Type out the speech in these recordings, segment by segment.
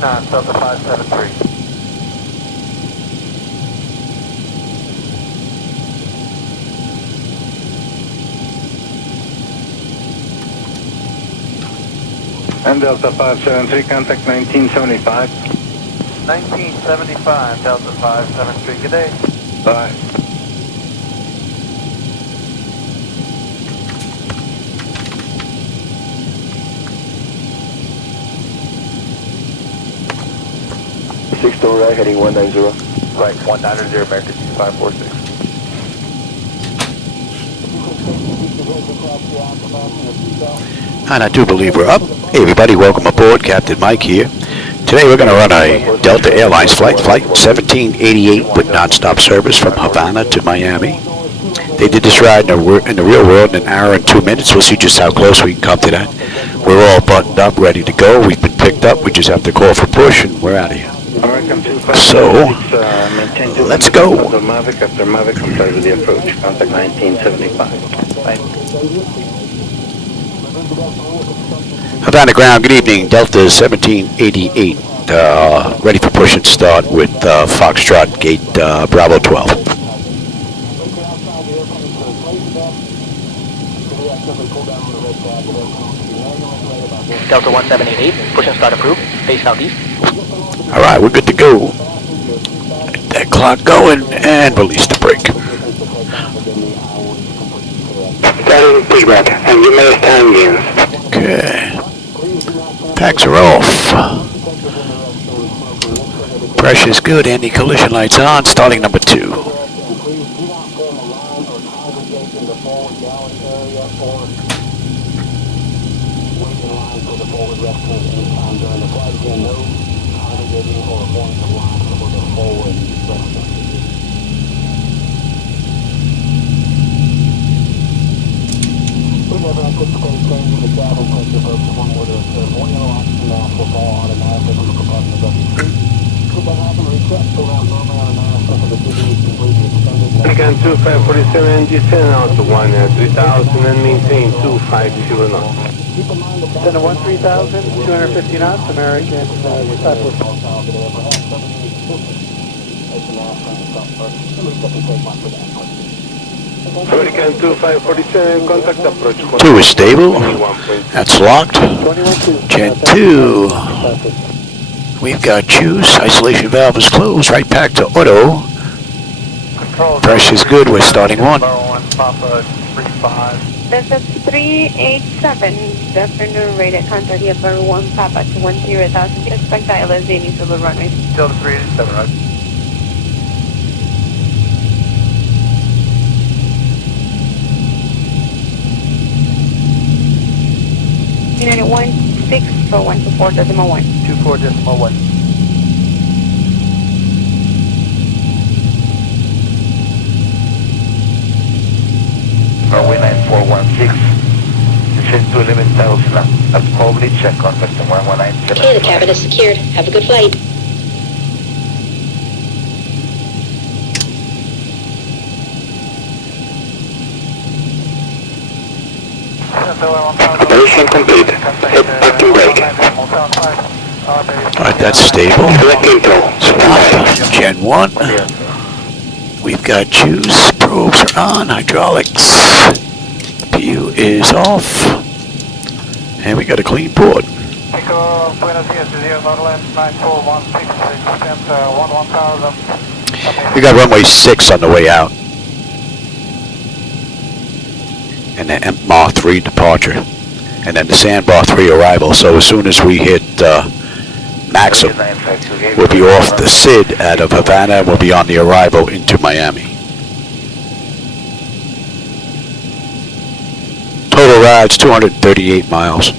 Delta 573. And Delta 573, contact 1975. 1975, Delta 573, good day. Bye. Six-door right, heading 190. Right, 190, American 2546. And I do believe we're up. Hey everybody, welcome aboard. Captain Mike here. Today we're going to run a Delta Airlines flight 1788 with nonstop service from Havana to Miami. They did this ride in the real world in an hour and 2 minutes. We'll see just how close we can come to that. We're all buttoned up, ready to go. We've been picked up. We just have to call for push and we're out of here. So, let's go. Mavic after Mavic, comply with the approach. Contact 1975. Havana ground, good evening. Delta 1788. Ready for push and start with Foxtrot, gate Bravo 12. Delta 1788, push and start approved, face southeast. All right, we're good to go. Get that clock going and release the brake. Starting pushback, and you may stand again. Okay. Packs are off. Pressure's good. Anti-collision lights on. Starting number 2. Again, 2547, descend out to 13000 and maintain 250 knots. Center 13,000, 250 knots, American 2546. American 2547, contact approach. 2 is stable. That's locked. Gen 2. We've got juice. Isolation valve is closed. Right back to auto. Pressure's good. We're starting 1. Papa 35. Delta 387, good afternoon, rated contact here for 1 Papa to 10,000. Expect ILS needs to the runway. Delta 387, right? United 16 for 124.1. 24.1. Runway 9416. Descend to limit tail slap. That's probably check contact to 1197. Okay, the cabin is secured. Have a good flight. Operation complete. Hit parking brake. Alright, that's stable. Select intro. Stop. Gen 1. We've got juice. Probes are on. Hydraulics. PU is off. And we got a clean port. We got runway 6 on the way out. And the MUHA 3 departure. And then the Sandbar 3 arrival. So as soon as we hit Maxim, we'll be off the SID out of Havana and we'll be on the arrival into Miami. Total rides 238 miles.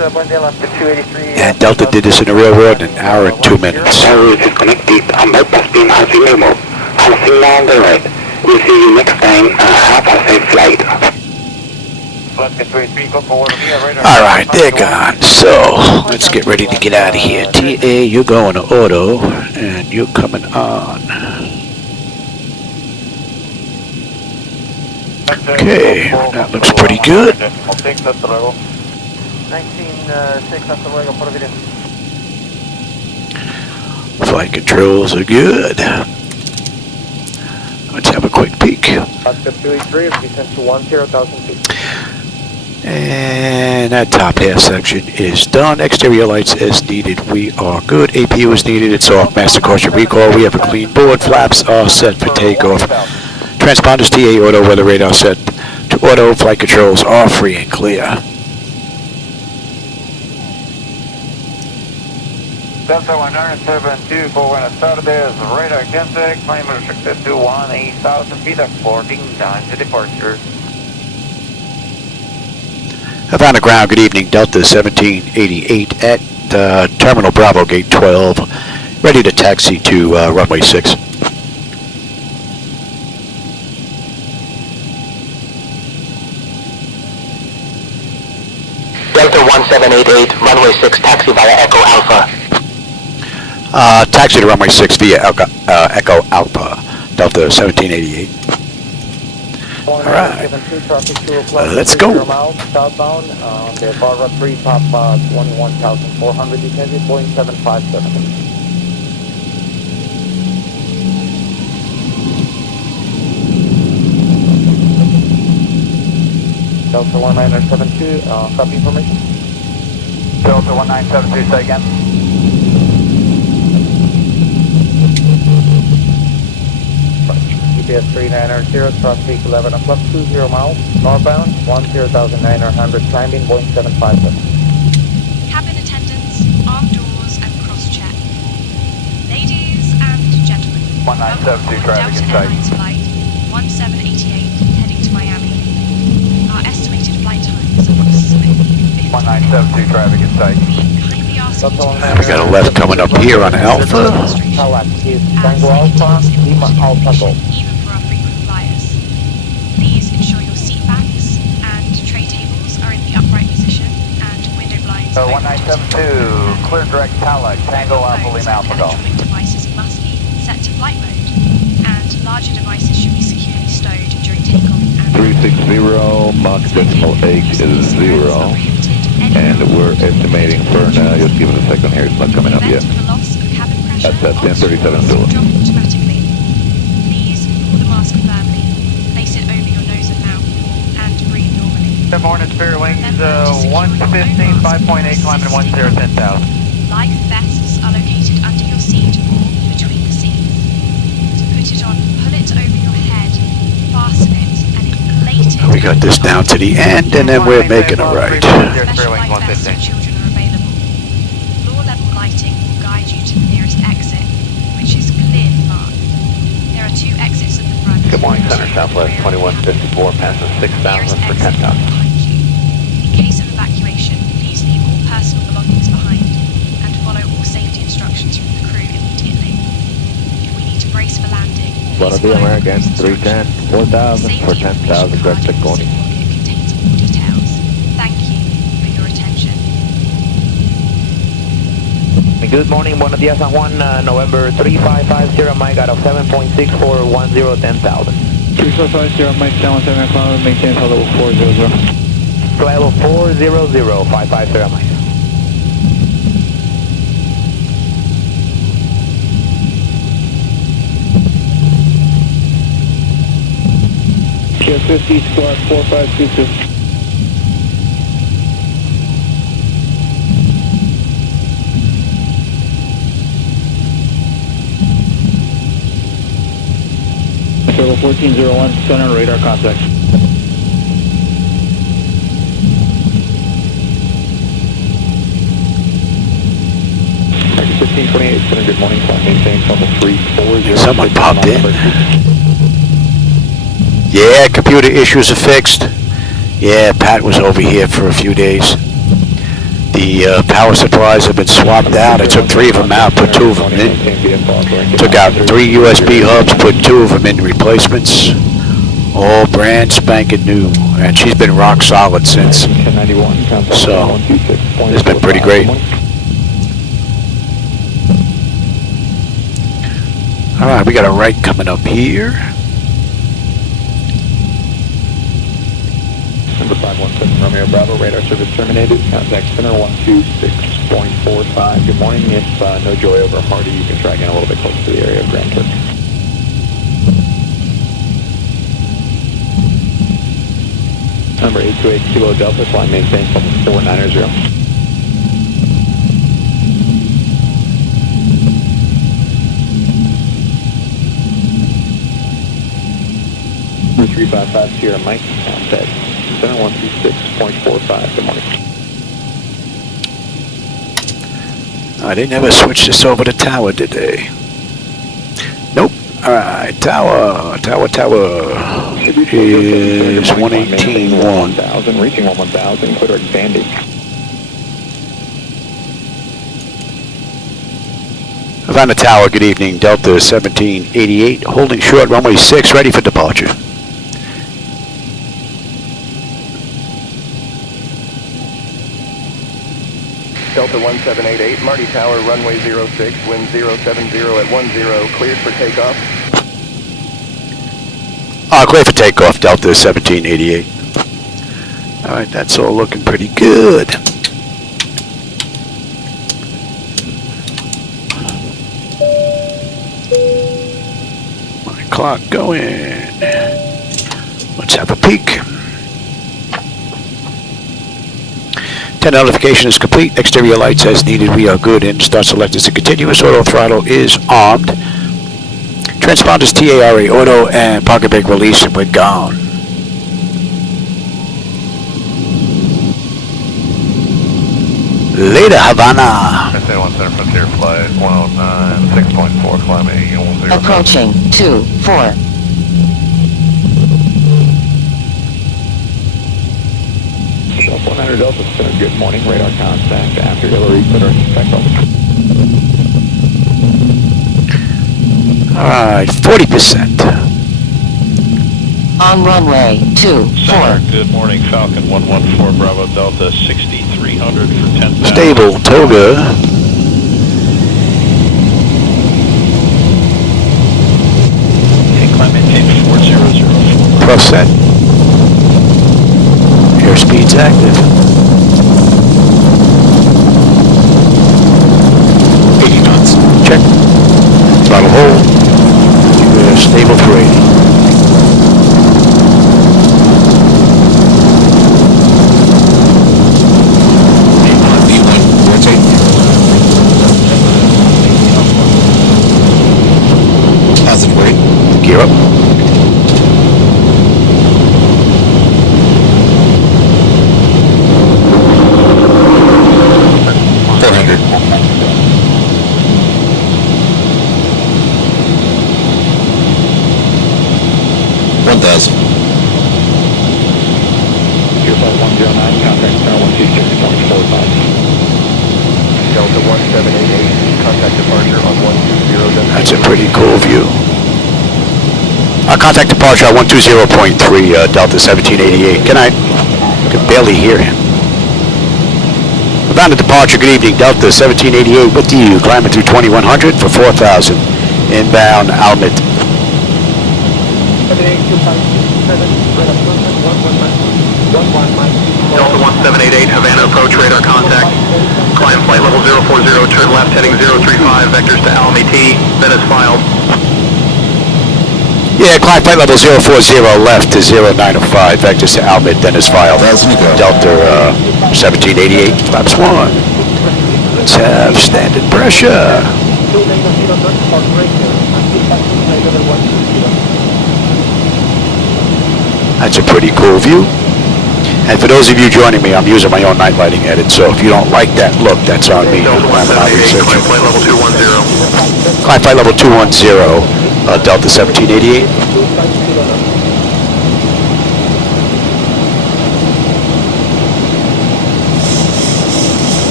And Delta did this in the real world in an hour and 2 minutes. Airways is connected and bypass beam has been removed. And signal on the right. We'll see you next time and have a safe flight. Alright, they're gone. So, let's get ready to get out of here. TA, you're going to auto, and you're coming on. Okay, that looks pretty good. 19 6 hasta luego, por video. Flight controls are good. Let's have a quick peek. Oscar 283, descent to 10,000 feet. And that top half section is done. Exterior lights as needed. We are good. APU is needed. It's off. Master caution recall. We have a clean board. Flaps are set for takeoff. Transponders TA auto. Weather radar set to auto. Flight controls are free and clear. Delta 172, buenas tardes, radar contact, climb restricted to 18,000 feet, according down to departure. Havana ground, good evening. Delta 1788 at Terminal Bravo, Gate 12. Ready to taxi to runway 6. Delta 1788, runway 6, taxi via Echo Alpha. Taxi to runway 6 via Echo Alpha, Delta 1788. All right, let's go. Southbound, the Barra 3, top 21,400, descending, Boeing 757. Delta 1972, copy information. Delta 1972, say again. GPS 3900, cross peak 11 o'clock, 20 miles, northbound, 10,900, climbing, Boeing 757. Cabin attendants, armed doors and cross-check. Ladies and gentlemen, 1972 traffic in Delta sight. Airlines Flight 1788 heading to Miami. Our estimated flight time is approximately 50 1972 traffic in sight. We kindly ask you to We got a left coming up here on Alpha. Talak is Tango Alpha, Lima Alpha Golf. even for our frequent flyers. Please ensure your seat backs and tray tables are in the upright position and window blinds are open. 1972, clear direct Talak, Tango Alpha, Phones Lima and Alpha Golf. electronic devices must be set to flight mode, and larger devices should be securely stowed during takeoff and 360, Mach decimal 8 is 0, and we're estimating for now, just give it a second here, it's not coming up yet. That's at 1037 drop automatically. Please pull the mask firmly, place it over your nose and mouth, and breathe normally. Good morning, Spirit Wings, Remember to secure your 115, phone mask 5.8, climbing 10, 10,000. Life vests are located under your seat or between the seats. To put it on, pull it over your head, fasten it, and inflate it. We got this down to the end, and then we're making a right. Special light vests for children are available. Floor level lighting will guide you to the nearest exit, which is clearly marked. There are 2 exits at the front. Good morning, Center two Southwest rear 2154, passes Nearest 6,000 for exit 10,000. behind you. In case of evacuation, please leave all personal belongings behind and follow all safety instructions from the crew immediately. If we need to brace for landing, Buenos please dias, follow the American, crew's 310, 4,000 for 10,000, Greg Ciccone. It contains more details. Thank you for your attention. Good morning, buenos dias, San Juan, November 3550, Mike out of 7.6410, 10,000. 3550, Mike down 7 o'clock, maintain level 400. Level 400, 550, Mike. Kill 50, squad 4522. Level 1401, center radar contact. Good morning, maintain level 340. Someone popped in. Yeah, computer issues are fixed. Yeah, Pat was over here for a few days. The power supplies have been swapped out. I took 3 of them out, put 2 of them in. Took out 3 USB hubs, put 2 of them in replacements. All brand spanking new. And she's been rock solid since. So, it's been pretty great. Alright, we got a right coming up here. November 517 Romeo Bravo, radar service terminated. Contact center 126.45. Good morning. If no joy over Hardy, you can try again a little bit closer to the area of Grand Turk. Number 828 Kilo Delta, flying maintain 490. 355 Sierra Mike, contact center 126.45. Good morning. They never switched this over to tower, did they? Nope. All right, tower is 118.1. Reaching 11000, clear expanding. Havana Tower, good evening. Delta 1788, holding short, runway 6, ready for departure. Delta 1788, Marty Tower, runway 06, wind 070 at 10, cleared for takeoff. Clear for takeoff, Delta 1788. All right, that's all looking pretty good. My clock going. Let's have a peek. 10 notification is complete. Exterior lights as needed. We are good. And start select is a continuous. Auto throttle is armed. Transponders TARA auto and pocket brake release, and we're gone. Later, Havana. SA-1 Center Frontier Flight 109, 6.4, climb 810. Approaching 24. Shelf 100 Delta Center, good morning. Radar contact after Hillary, clear inspect over. All right, 40%. On runway 24. Good morning, Falcon 114 Bravo Delta 6300 for 10,000. Stable, Toga. And climb maintain 4004. Press set. Airspeed's active. 80 knots. Check. Throttle hold. We're stable for 80. Positive weight. Gear up. Delta 1788, contact departure on 120. That's a pretty cool view. Contact departure on 120.3, Delta 1788. Can could barely hear him. Havana departure, good evening, Delta 1788 with you. Climbing through 2100 for 4,000. Inbound, Almit. Delta 1788, Havana approach radar contact. Climb flight level 040, turn left heading 035, vectors to Alameda, Venice filed. Yeah, climb flight level 040 left to 0905, vectors to Almit, then is filed. Delta 1788, flaps 1. Let's have standard pressure. That's a pretty cool view. And for those of you joining me, I'm using my own night lighting edit, so if you don't like that look, that's on me. Delta 1788, climb flight level 210. Climb flight level 210, Delta 1788.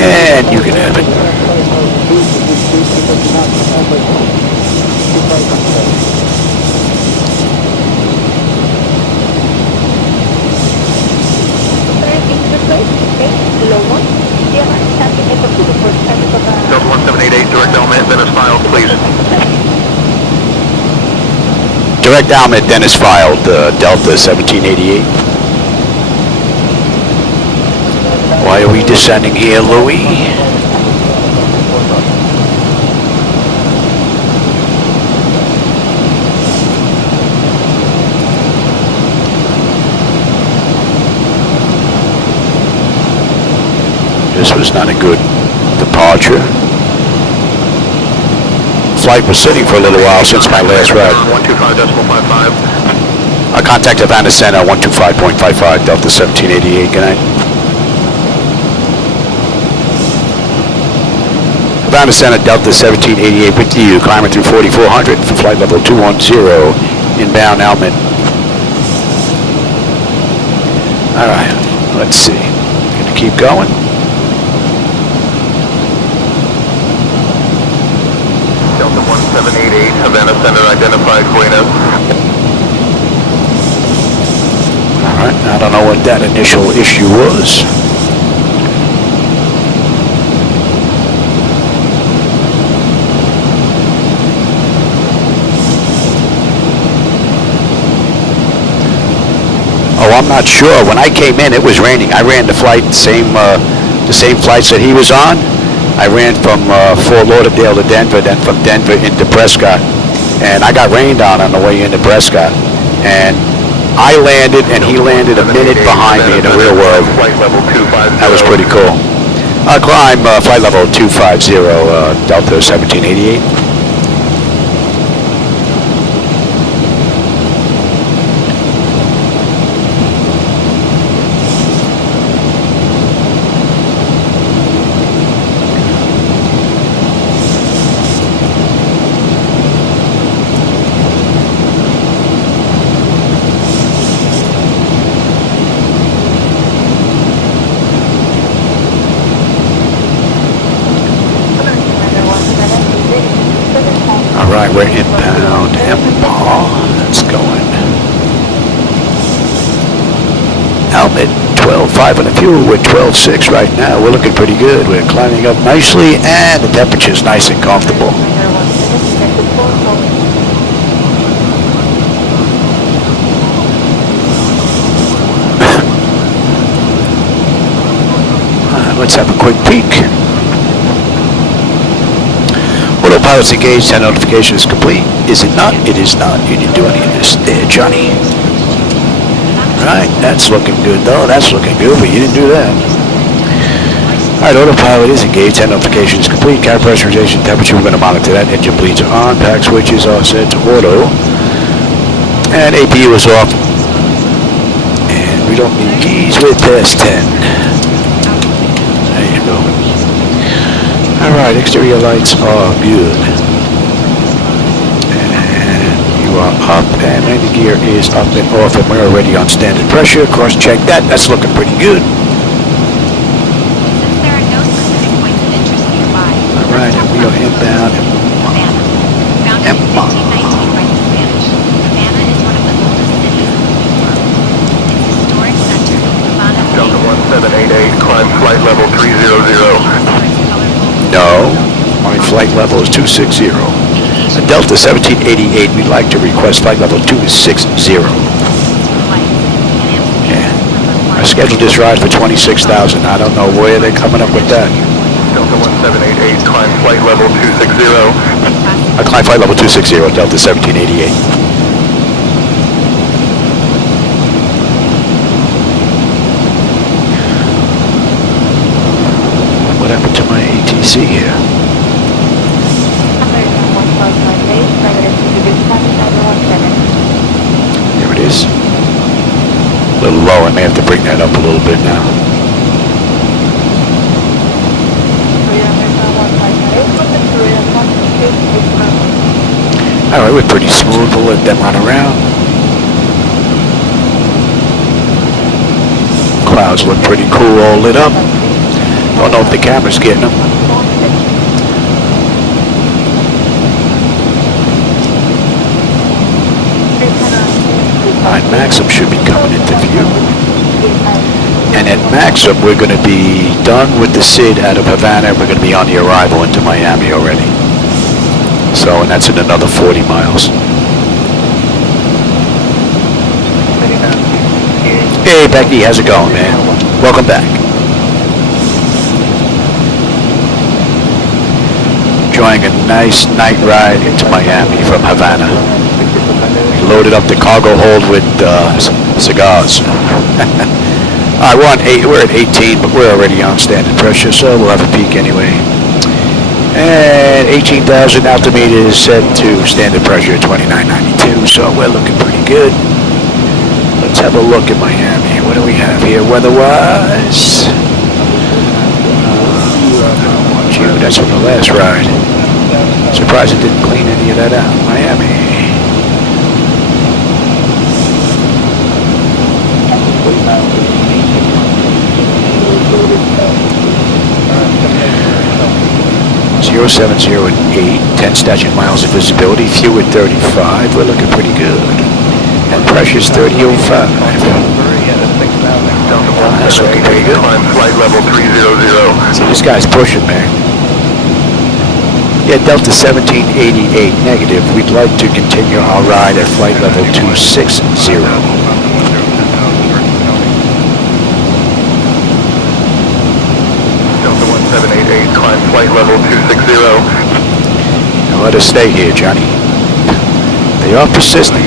And you can have it. Delta 1788, direct element, Venice filed, please. Direct Almet Dennis filed, Delta 1788. Why are we descending here, Louis? This was not a good departure. Flight was sitting for a little while since my last ride. 125.55. Contact Havana Center 125.55, Delta 1788. Good night. Havana Center, Delta 1788 with you, climbing through 4400 for flight level 210, inbound Almet. All right, let's see. Gonna keep going. Delta 1788, Havana Center identified, Buenos. All right, I don't know what that initial issue was. Oh, I'm not sure. When I came in, it was raining. I ran the flight, the same flights that he was on. I ran from Fort Lauderdale to Denver, then from Denver into Prescott. And I got rained on the way into Prescott. And I landed, and he landed a minute behind me in the real world. That was pretty cool. Climb flight level 250, Delta 1788. Alright, we're inbound MUHA. That's going. Almet 12.5 on the fuel. We're 12.6 right now. We're looking pretty good. We're climbing up nicely, and the temperature's nice and comfortable. Let's have a quick peek. Autopilot's engaged, 10 notification is complete. Is it not? It is not. You didn't do any of this there, Johnny. Right, that's looking good though. That's looking good, but you didn't do that. Alright, autopilot is engaged, 10 notification is complete. Cabin pressurization, temperature, we're going to monitor that. Engine bleeds are on, pack switches are set to auto. And APU is off. And we don't need keys with test 10. There you go. Alright, exterior lights are good. And you are up, and landing gear is up and off, and we're already on standard pressure. Cross-check that. That's looking pretty good. Alright, and we are inbound. Delta 1788, climb flight level 300. No, my flight level is 260. A Delta 1788, we'd like to request flight level 260. Yeah. I scheduled this ride for 26,000. I don't know where they're coming up with that. Delta 1788, climb flight level 260. I climb flight level 260, Delta 1788. What happened to my ATC here? There it is. A little low. I may have to bring that up a little bit now. Alright, we're pretty smooth. We'll let them run around. Clouds look pretty cool, all lit up. Don't know if the camera's getting them. Alright, Maxim should be coming into view. And at Maxim, we're going to be done with the SID out of Havana. We're going to be on the arrival into Miami already. So, and that's in another 40 miles. Hey Becky, how's it going, man? Welcome back. Enjoying a nice night ride into Miami from Havana. Loaded up the cargo hold with cigars. We're at 18, but we're already on standard pressure, so we'll have a peak anyway. And 18,000 altimeter is set to standard pressure 2992, so we're looking pretty good. Let's have a look at Miami. What do we have here weather-wise? That's from the last ride. Surprised it didn't clean any of that out. Miami. Zero 70 at 8, 10 statute miles of visibility, fuel at 35. We're looking pretty good. And pressure's 3005. That's looking pretty good. Flight level 300. See, this guy's pushing, man. Yeah, Delta 1788 negative. We'd like to continue our ride at flight level 260. Delta 1788, climb flight level 260. Now let us stay here, Johnny. They are persistent.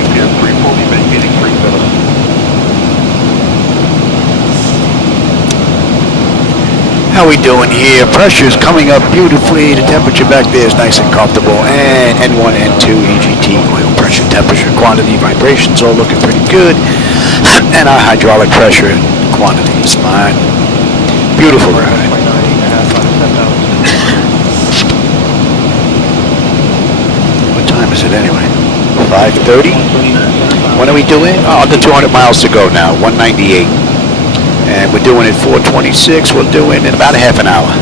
How we doing here? Pressure's coming up beautifully. The temperature back there is nice and comfortable. And N1, N2, EGT, oil pressure, temperature, quantity, vibrations all looking pretty good. And our hydraulic pressure quantity is fine. Beautiful ride. What time is it anyway? 5:30? When are we doing? Oh, under 200 miles to go now. 198. And we're doing it 4:26. We'll do it in about a half an hour.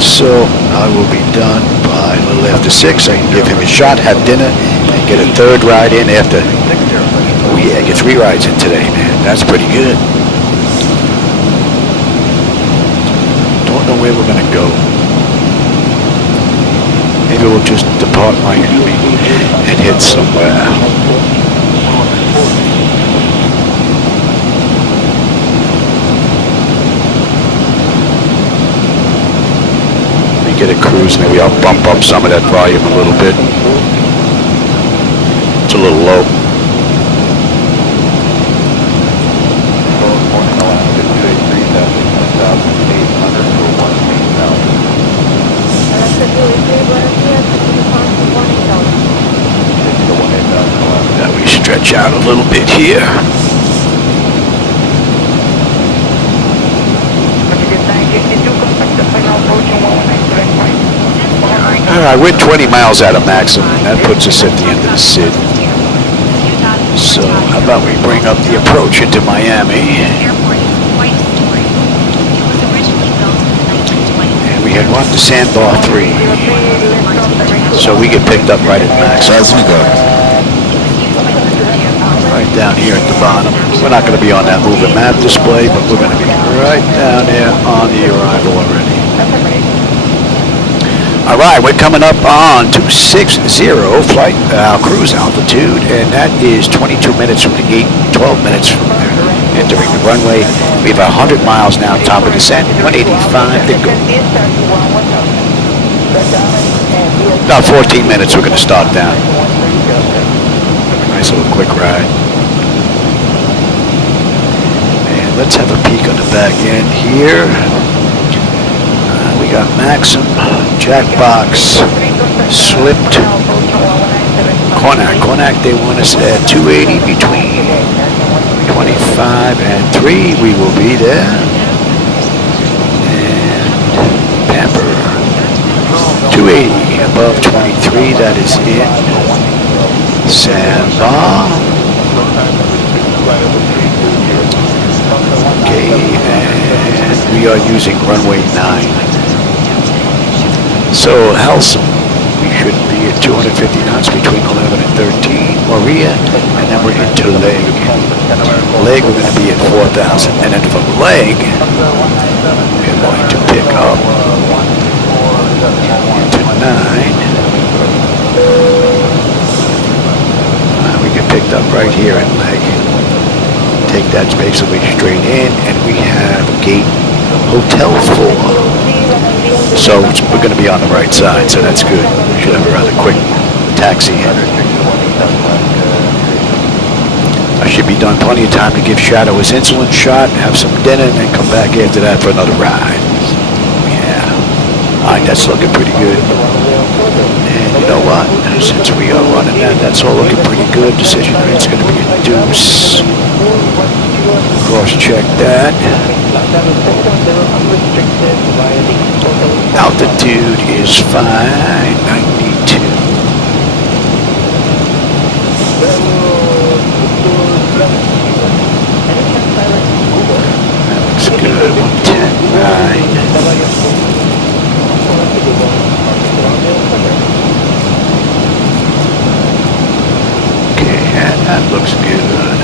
So I will be done by a little after 6. I can give him a shot, have dinner, and get a third ride in after. Oh yeah, get 3 rides in today, man. That's pretty good. Don't know where we're gonna go. Maybe we'll just depart Miami and hit somewhere. Get a cruise, maybe I'll bump up some of that volume a little bit. It's a little low. Now we stretch out a little bit here. Alright, we're 20 miles out of maximum, and that puts us at the end of the SID. So, how about we bring up the approach into Miami? And we had one to Sandbar 3. So we get picked up right at max. As we go. Right down here at the bottom. We're not going to be on that moving map display, but we're going to be right down there on the arrival already. All right, we're coming up on 260 flight cruise altitude, and that is 22 minutes from the gate, 12 minutes from entering the runway. We have 100 miles now, top of descent, 185 to go. About 14 minutes, we're going to start down. Nice little quick ride. And let's have a peek on the back end here. We got Maxim, Jackbox, Slipped, Cornac, they want us at 280 between 25 and 3, we will be there. And Pamper, 280 above 23, that is in. Sandbar. Okay, and we are using runway 9. So, Halsum, we should be at 250 knots between 11 and 13. Maria, and then we're into Leg. Leg, we're going to be at 4,000. And then from Leg, we're going to pick up to 9. We get picked up right here at Leg. think that's basically straight in, and we have gate Hotel 4. So we're going to be on the right side, so that's good. We should have a rather quick taxi in. I should be done plenty of time to give Shadow his insulin shot, have some dinner, and then come back after that for another ride. Yeah. Alright, that's looking pretty good. And you know what? Since we are running that, that's all looking pretty good. Decision rate's going to be a deuce. Cross-check that. Altitude is 592. That looks good. 110.9. Okay, and that looks good.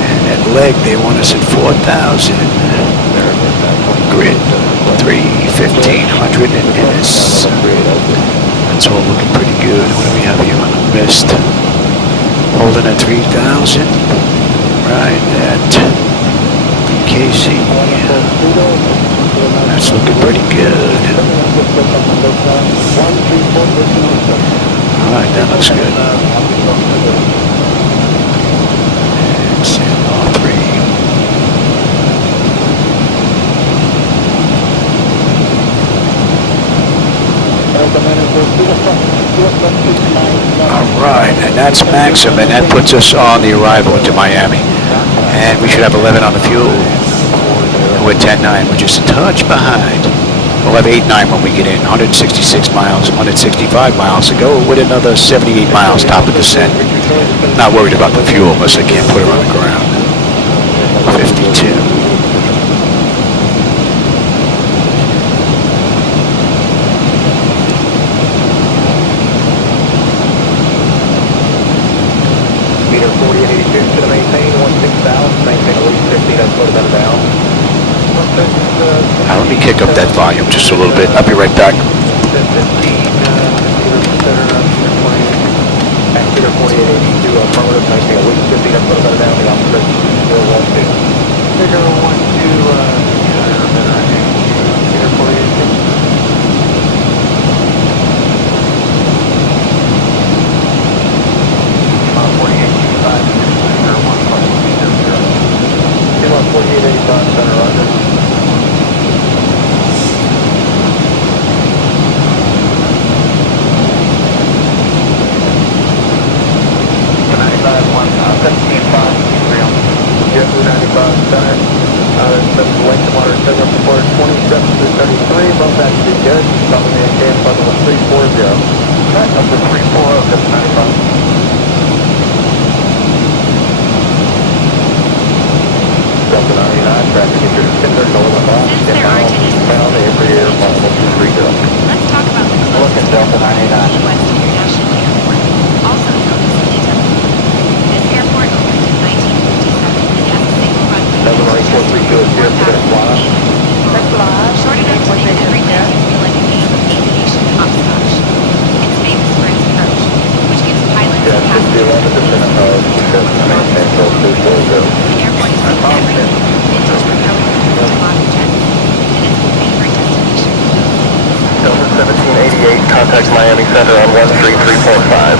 And that leg, they want us at 4,000. Grid 3,1500 and NS. That's all looking pretty good. What do we have here on the mist? Holding at 3,000. Right at BKC. That's looking pretty good. Alright, that looks good. And San R3. Alright, and that's Maxim, and that puts us on the arrival into Miami. And we should have 11 on the fuel. We're 10.9, we're just a touch behind. We'll have 8.9 when we get in. 166 miles, 165 miles to go with another 78 miles top of descent. Not worried about the fuel unless I can't put her on the ground. 52. Meter 4882 to maintain 16,000, maintain at least 15, that's a little bit down. Now let me kick up that volume just a little bit. I'll be right back. Meter 4882, affirmative, maintain at least 15, that's a little bit down, the officer, 012. Figure 12, meter 4882. Contact Miami Center on 13345.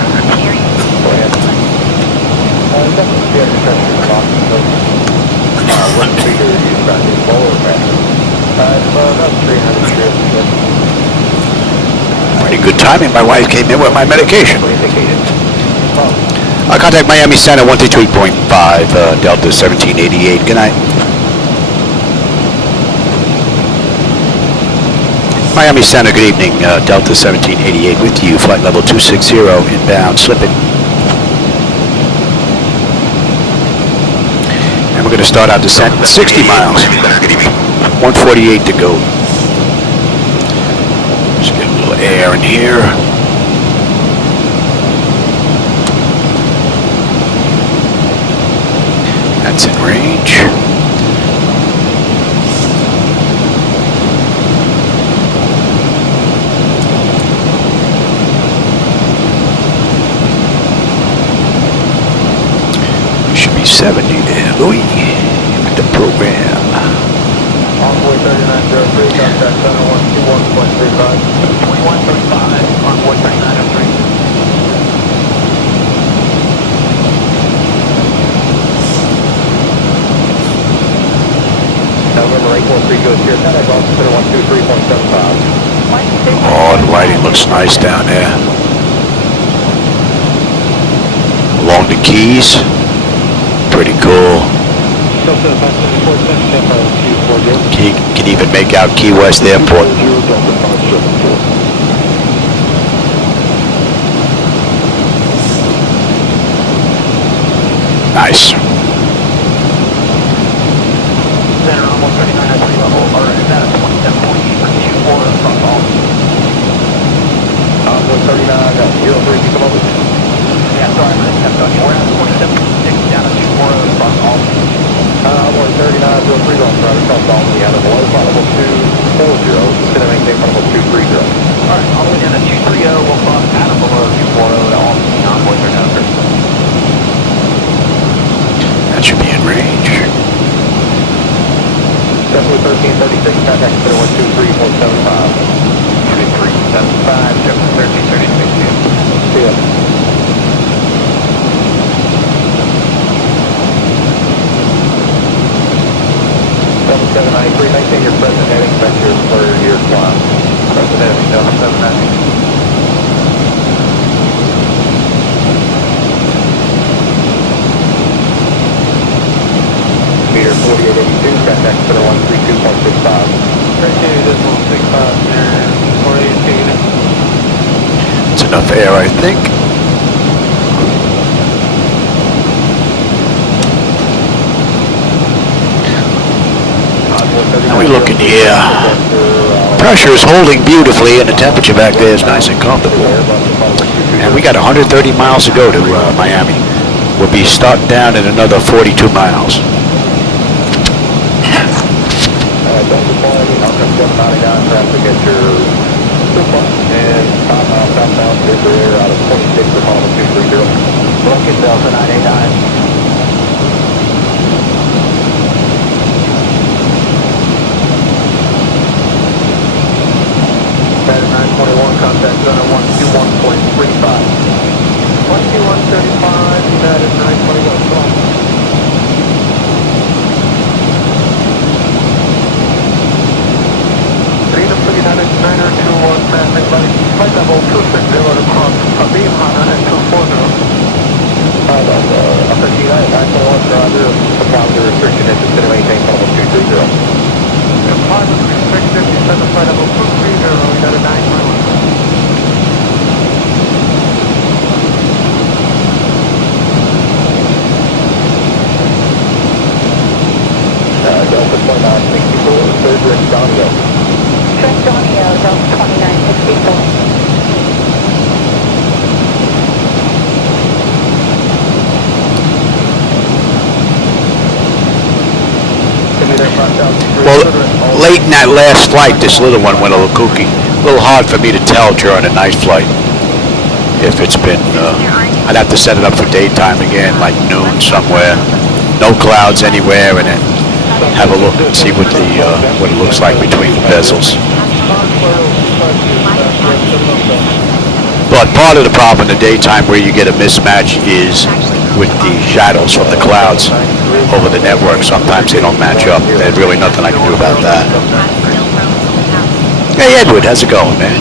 Pretty good timing. My wife came in with my medication. I'll contact Miami Center 133.5, Delta 1788. Good night. Miami Center, good evening. Delta 1788 with you. Flight level 260 inbound, slipping. And we're going to start our descent 60 miles. 148 to go. Just get a little air in here. That's in range. Should be 70 there. Louis with the program. Envoy 3903, contact center 121.35. 2135, Envoy 3903. November 843 goes here, contact officer center 123.75. Oh, the lighting looks nice down there. Along the Keys. Pretty cool. Can even make out Key West Airport. Nice. Center almost 39 at sea level, or is that a 27.8 for Q4 across all? Almost 39 at 03, keep them over. Yeah, sorry, I kept on you. We're at 27.6 down at 240 across all. Almost 39 at 03, going right across all. We have a below flight level 240, it's going to maintain flight level 230. Alright, all the way down to 230, we'll cross at or below 240 to all the envoys are down. That should be in range. 1336, contact center 123.75. 2375, 1336. See ya. Maintain your present heading vector for your climb. Present heading, 779. Meter 4882, contact center 132.65. 32.65 there, 4882. It's enough air, I think. Now we look in here. Pressure is holding beautifully and the temperature back there is nice and comfortable. And we got 130 miles to go to Miami. We'll be starting down at another 42 miles. Don't deploy any outcome 799 traffic at your and 5 miles southbound, clear out of 26 for Column 230. Broken Delta 989. 921, contact center 121.35. 121.35, United 921, come on. Freedom for United 921, traffic light, flight level 260 to cross MUHA at 240. Upper Key 921, Roger, the restriction engine is going to maintain level 230. Pilot restricted, descend flight level 230, United 921. Delta 2964, third Rick Donio. Rick Donio, Delta 2964. Well, late in that last flight, this little one went a little kooky. A little hard for me to tell during a night flight. If it's been, I'd have to set it up for daytime again, like noon somewhere. No clouds anywhere, and then have a look and see what it looks like between the bezels. But part of the problem in the daytime where you get a mismatch is with the shadows from the clouds over the network. Sometimes they don't match up. There's really nothing I can do about that. Hey Edward, how's it going, man?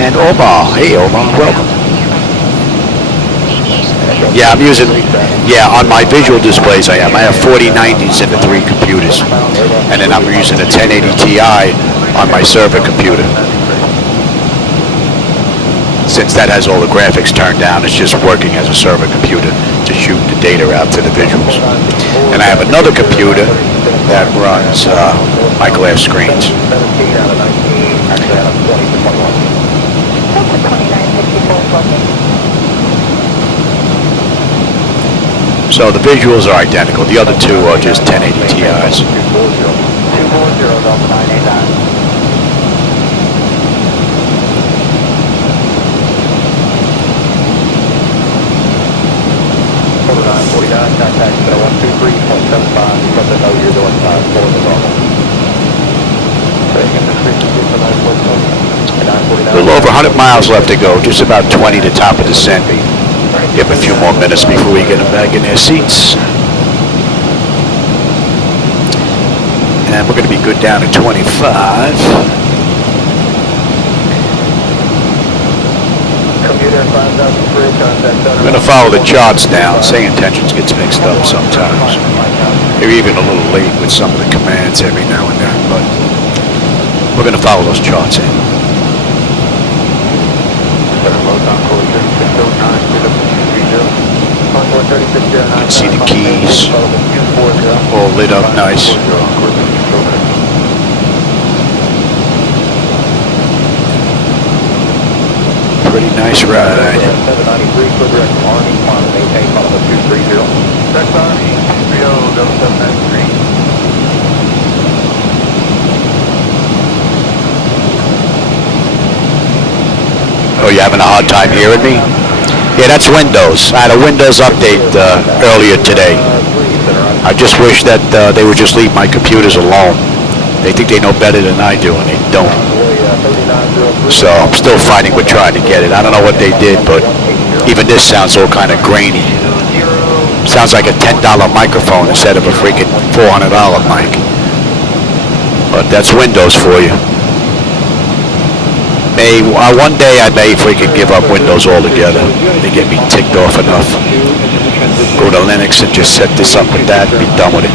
And Omar. Hey Omar, welcome. Yeah, I'm using, on my visual displays I am. I have 4090s in the 3 computers. And then I'm using a 1080 Ti on my server computer. Since that has all the graphics turned down, it's just working as a server computer to shoot the data out to the visuals. And I have another computer that runs my glass screens. So the visuals are identical. The other two are just 1080 Ti's. 240, Delta 989. 949, contact 123.75, let them know you're doing 5 for the normal. A little over 100 miles left to go, just about 20 to top of descent. Give them a few more minutes before we get them back in their seats. And we're going to be good down to 25. I'm going to follow the charts down. SayIntentions gets mixed up sometimes. They're even a little late with some of the commands every now and then, but we're going to follow those charts in. You can see the keys all lit up nice. Pretty nice ride. 793, clear direct from Army, climb and maintain follow 230. Direct Army, 230, Delta 793. Oh, you having a hard time hearing me? Yeah, that's Windows. I had a Windows update earlier today. I just wish that they would just leave my computers alone. They think they know better than I do, and they don't. So I'm still fighting with trying to get it. I don't know what they did, but even this sounds all kind of grainy. Sounds like a $10 microphone instead of a freaking $400 mic. But that's Windows for you. One day I may freaking give up Windows altogether. They get me ticked off enough. Go to Linux and just set this up with that and be done with it.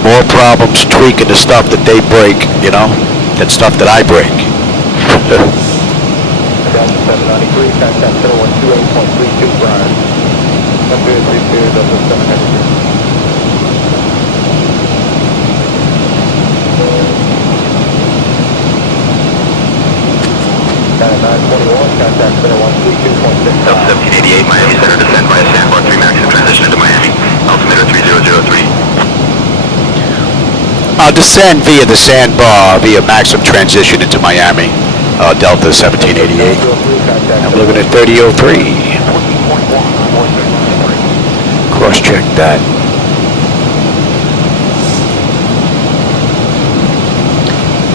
More problems tweaking the stuff that they break, you know, than stuff that I break. Delta 1788, Miami Center, descend via Sandbar 3 Max and transition into Miami. Altimeter 3003. I'll descend via the Sandbar, via Maxim transition into Miami, Delta 1788. I'm looking at 3003. Cross-check that.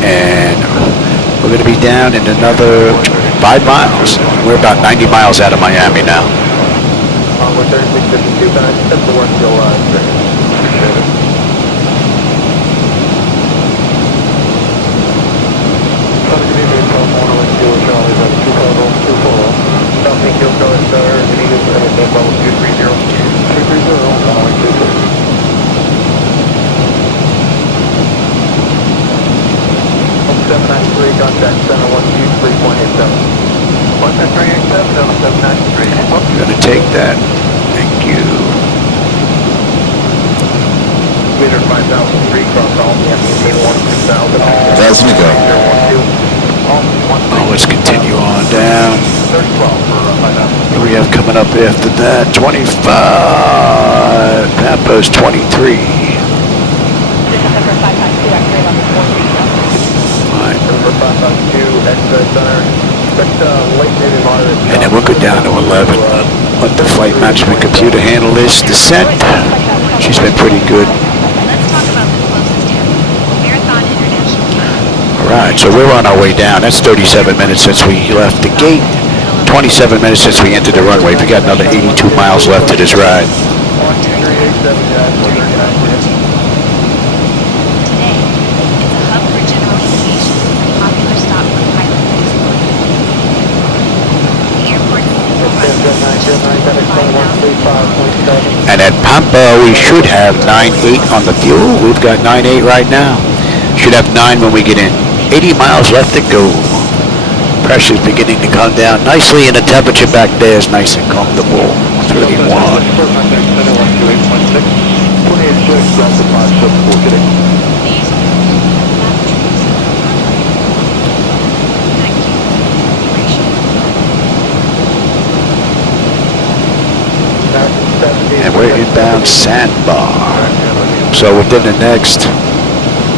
And we're going to be down in another 5 miles. We're about 90 miles out of Miami now. We're 3652, that's the work still I'm going to take that. Thank you. That's me go. Oh, let's continue on down. What do we have coming up after that? 25. Papa's 23. And then we'll go down to 11. Let the flight management computer handle this descent. She's been pretty good. Alright, so we're on our way down. That's 37 minutes since we left the gate. 27 minutes since we entered the runway. We got another 82 miles left to this ride. And at Pampa, we should have 9.8 on the fuel. We've got 9.8 right now. Should have 9 when we get in. 80 miles left to go. Pressure's beginning to come down nicely, and the temperature back there is nice and comfortable. 31. And we're inbound Sandbar. So within the next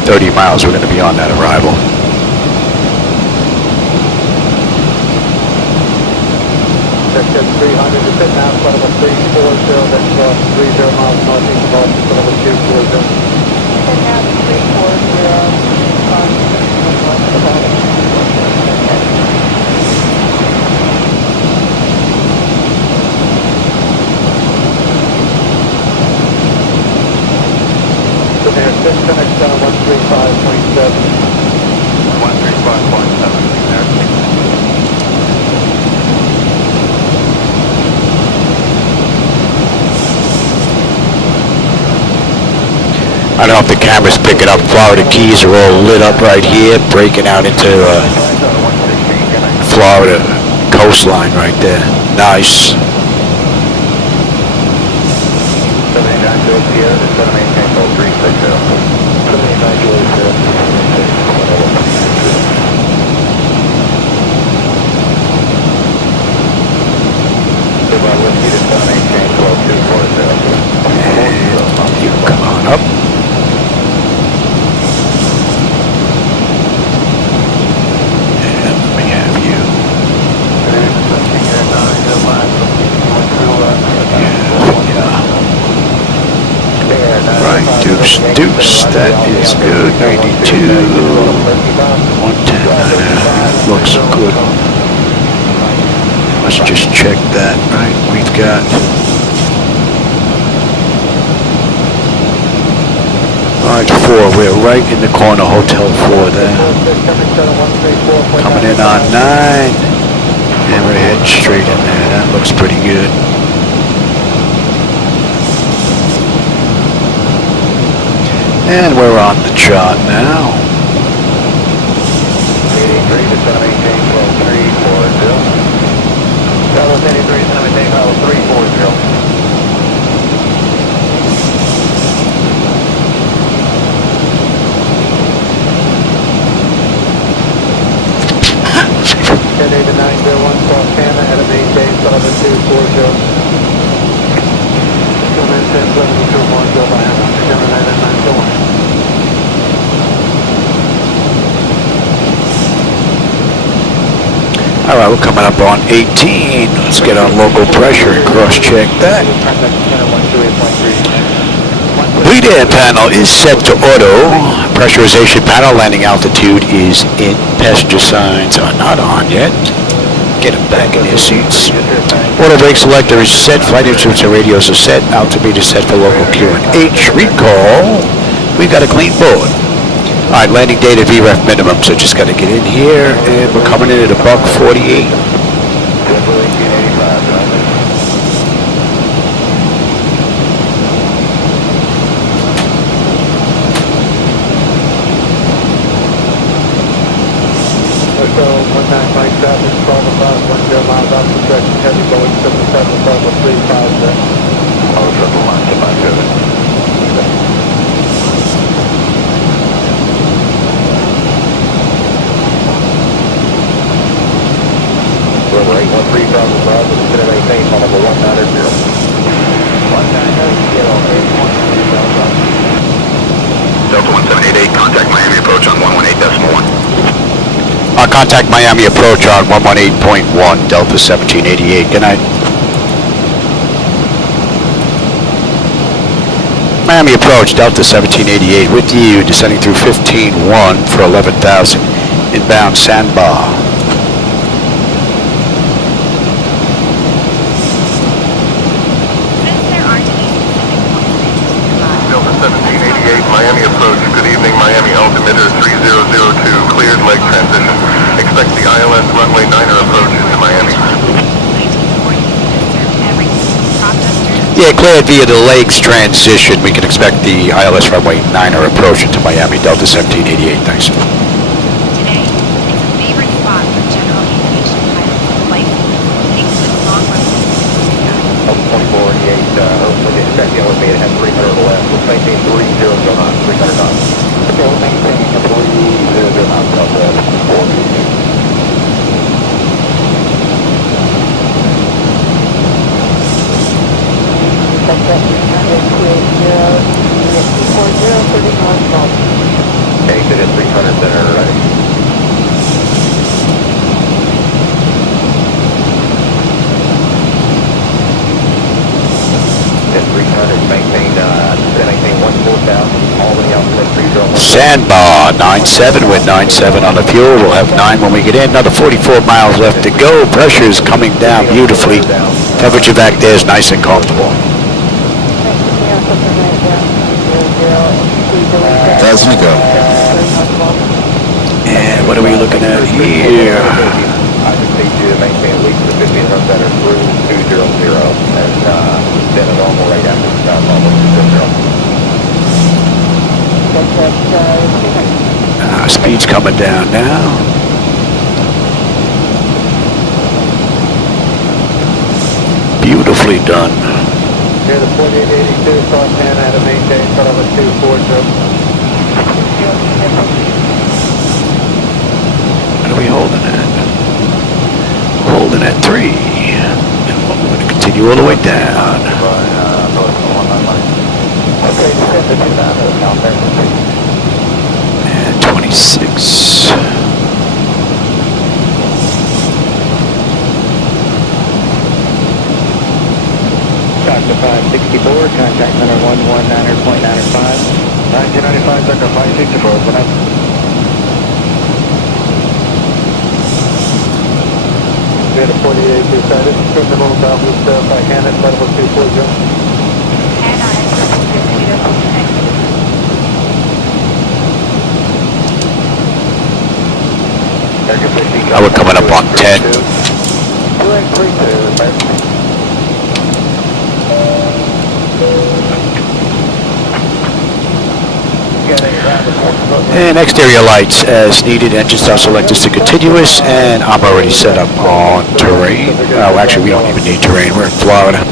30 miles, we're going to be on that arrival. 1300, descend now, flight level 340, then cross 30 miles northeast of Austin, flight level 240. Descend now to 340, Descent 135.7. 135.7, there. I don't know if the camera's picking up. Florida Keys are all lit up right here, breaking out into Florida coastline right there. Nice. 79 Bill Pierre, the 788 Tango 360. 79 Bill Pierre, 788. Goodbye, Whiskey to 78 Tango 240. You come on up. And let me have you. Right, deuce, deuce, that is good. 92, 110, that looks good. Let's just check that, right? We've got... Alright, 4, we're right in the corner, Hotel 4 there. Coming in on 9. And we're heading straight in there, that looks pretty good. And we're on the chart now. 83 to 788 340. Dallas 83 788 340. David 901 Cross Hannah, head of 8 days, Sullivan 240. Come in 10 Sullivan 240 by Hannah, 79991. Alright, we're coming up on 18. Let's get on local pressure and cross-check that. Bleed air panel is set to auto. Pressurization panel landing altitude is in. Passenger signs are not on yet. Get them back in their seats. Auto brake selector is set. Flight instruments and radios are set. Altimeter set for local QNH. Recall. We've got a clean board. Alright, landing data VREF minimum, so just got to get in here, and we're coming in at $148. So 19 Mike traffic, 12 about 10 miles out to direction, heavy Boeing 77, Bravo 356. Oh, triple line, goodbye, good. Runway 13,000 miles, and it's going to maintain on number 190. 190, Delta 1788, contact Miami approach on 118.1. Contact Miami approach on 118.1, Delta 1788. Good night. Miami approach, Delta 1788 with you, descending through 15-1 for 11,000, inbound Sandbar. Delta 1788, Miami approach. Good evening, Miami altimeter 3002, cleared leg transition. Expect the ILS runway 9er approach to Miami. Yeah, cleared via the legs transition. We can expect the ILS runway 9er approach into Miami, Delta 1788. Thanks. Today, it's a favorite spot for general aviation pilots and flight crews, thanks to the long runway. Delta 2488, hopefully get check in with me. It has 300 or less. Let's maintain 30 knots, 300 knots. Okay, we'll maintain 300 knots southwest, 4. Exit at 300 center. maintain 14,000, Albany Altitude 301. Sandbar, 97 with 97 on the fuel. We'll have 9 when we get in. Another 44 miles left to go. Pressure is coming down beautifully. Temperature back there is nice and comfortable. 1,000 to go. And what are we looking at here? I just need you to maintain at least the 15 run better through 200 and then a normal rate after normal 200. Speed's coming down now. Beautifully done. Here the 4882 cross hand out of maintain, cut off at 240. What are we holding at? Holding at 3. And we're going to continue all the way down. And 26. Doctor 564, contact center 119.95. 1995, Doctor 564, good night. Here the 4882 sighted, keep the move down, please verify hand at level 240. Now we're coming up on 10. 2832, And exterior lights as needed. Engine start selectors to continuous. And I'm already set up on terrain. Oh, actually, we don't even need terrain. We're in Florida.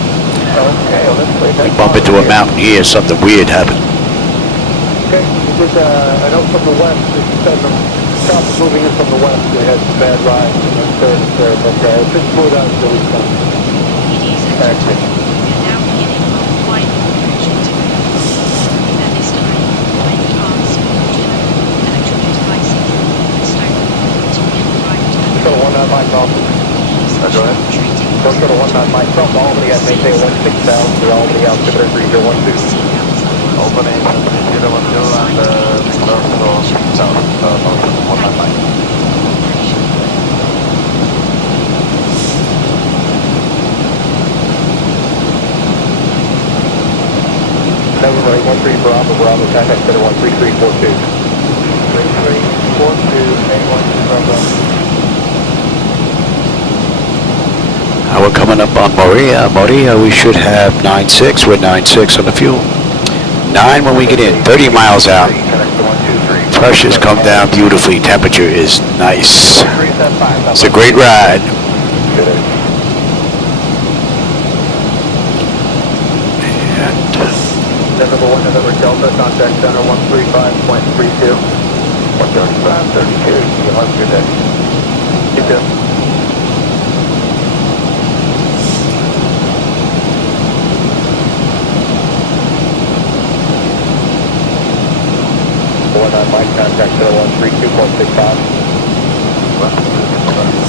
We bump into a mountain here. Something weird happened. Okay, this is a note from the west. This says the shop is moving in from the west. We had some bad rides in the service there, but it should smooth out until we come. Ladies and gentlemen, we are now beginning our final approach into the at this time, I would ask all general electronic devices and stone to be arrived at Go to 19 Mike off. Go ahead. Don't go to 19 Mike off. Albany at maintain 16,000 to Albany Altitude 3012. Albany 012 and south 19 Mike. November 13 Bravo, Bravo, contact center 13342. 3342, 812 Bravo. Now we're coming up on Maria. Maria, we should have 9.6. We're 9.6 on the fuel. 9 when we get in. 30 miles out. Pressure's come down beautifully. Temperature is nice. It's a great ride. Number 1, November Delta, contact center 135.32. 135.32, you have a good day. Keep going. Mike, contact center 132.65.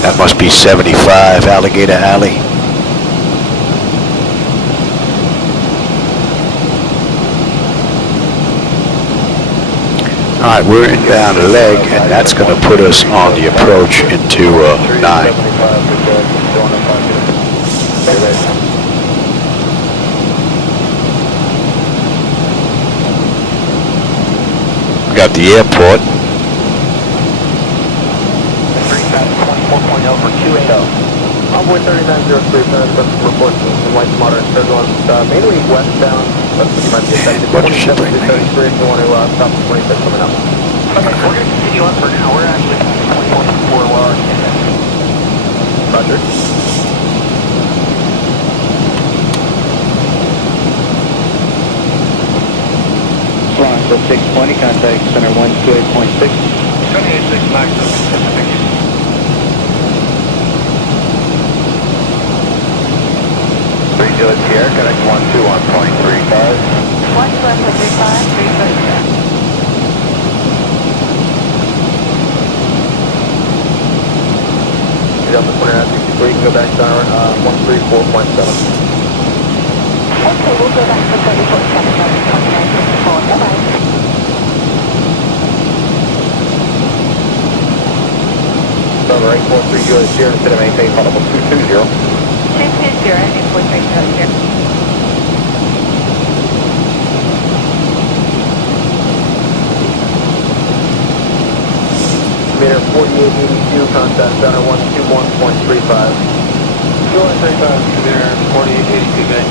That must be 75, Alligator Alley. All right, we're inbound leg, and that's going to put us on the approach into 9. We got the airport. 24.0 for 280. Envoy 3903, report some light to moderate turbulence, mainly westbound. That's what you might be affected. What is she bringing? 2733 if you want to stop the 26 coming up. Okay, we're going to continue on for now. We're actually 20.4 large. Roger. Flying for 620, contact center 128.6. 786 Max Pacific. Rejoice here, connect 12 on point 35. 125, 335. Delta 2963, you can go back down 134.7. Okay, we'll Number 843 US here, instead of maintain level 220. 220, 843 here. Meter 4882, contact center 121.35. 235 there, 4882 guys.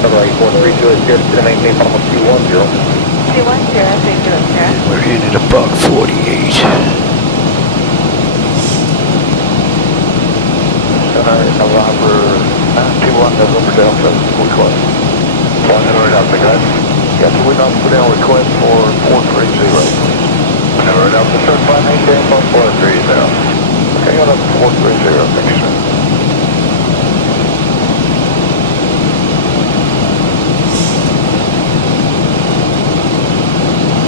Number 843 US here, instead of maintain level 210. 210, same to us here. We're in at a buck 48. November 91, November Delta, request. 100 Delta, guys. Yes, we're not put down request for 430. 100 Delta, certified maintain for 430. Okay, got up 430, thanks, sir.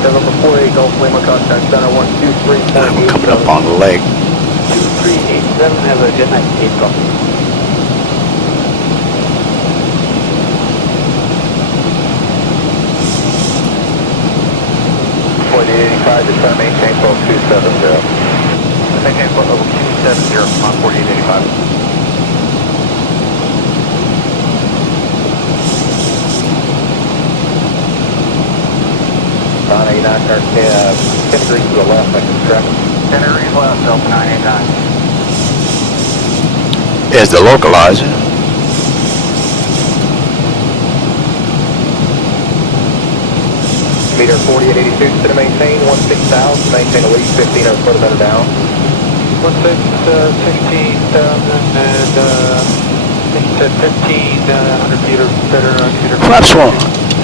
November 48, Gulf Lima, contact center 123.8. We're coming up on the leg. 2387, have a good night, 8 Gulf. Just trying to maintain flow 270. Maintain flow level 270 on 4885. 989, 10 degrees to the left, I can track. 10 degrees left, Delta 989. There's the localizer. Meter 4882, to maintain 16,000, maintain a lead 15 or a foot better down. 16,000 and he said 1,500 feet or better on meter. Flaps 1,